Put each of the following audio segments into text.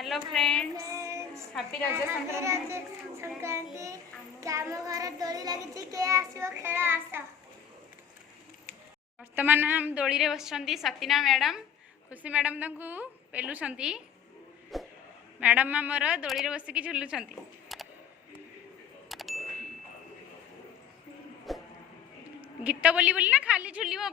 Hello friends, happy रज संक्रांति आम घर दोली लगी के आसो खेल आस। वर्तमान हम दोली रे बसचंती सतीना मैडम। खुशी मैडम तंकु पेलुचंती। मैडम हमर दोली रे बसिकी झुलुचंती। गीत बोली बोली ना खाली झुलिबो।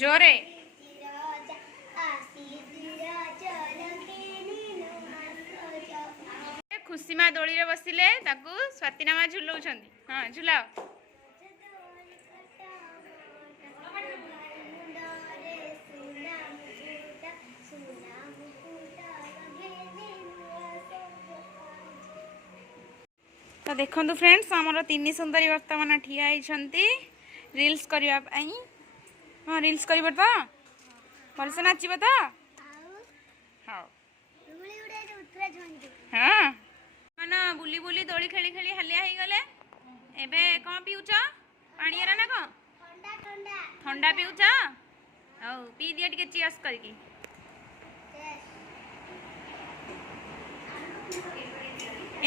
जोरे खुशी माँ दोली रे बसिले ताकू स्वातिना माँ झुलाउछंती। हाँ झुलाओ। तो देखो फ्रेंड्स, आमर तीन सुंदरी वर्तमान ठिया होती रील्स करने। हाँ रील्स कर तो भलसे नाचब तो। हाँ हाँ मान बुली बुली दोली खेली खेली हालिया हो गले। एबे कौन पीउच? पानी ना कौन ठंडा पीउच? हौ पी दियो टिके चियर्स करके।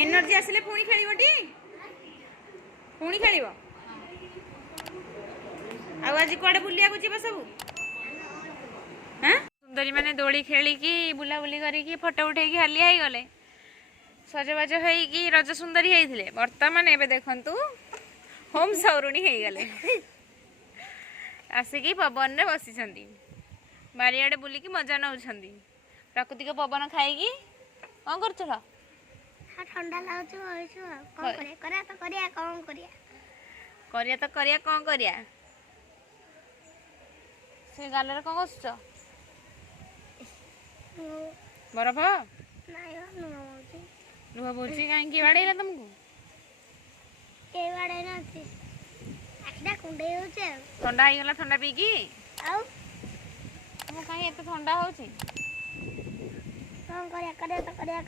एनर्जी आसिले पुणी खेलिबटी। पुणी खेलिबो। आज कुआडे बुलिया को जीव सब? हाँ सुंदरी माने दोली खेलिकी बुलाबुली करिकी फोटो उठेकी हालिया हो गले। सजबाज होइकी रज सुंदरी होइथिले। वर्तमान एबे देखंतु होम सौरुणी हो गले। आसिकी पवन रे बसिछंती। बारियाडे बुलिकी मजा नउछंती। प्राकृतिक पवन खाइकी कौन करछला? ठंडा लागु कौन करिया तो करिया कौन करिया करिया तो करिया कौन करिया। से गालरे कौन करछ? बरफ लुह बोची कहीं बाड़ेला तुमको? के बाड़े नथि आखिटा कुंडे होचे। ठंडा हो गला ठंडा पीकी आउ तुम कहीं एते ठंडा होची? कौन करिया तो करिया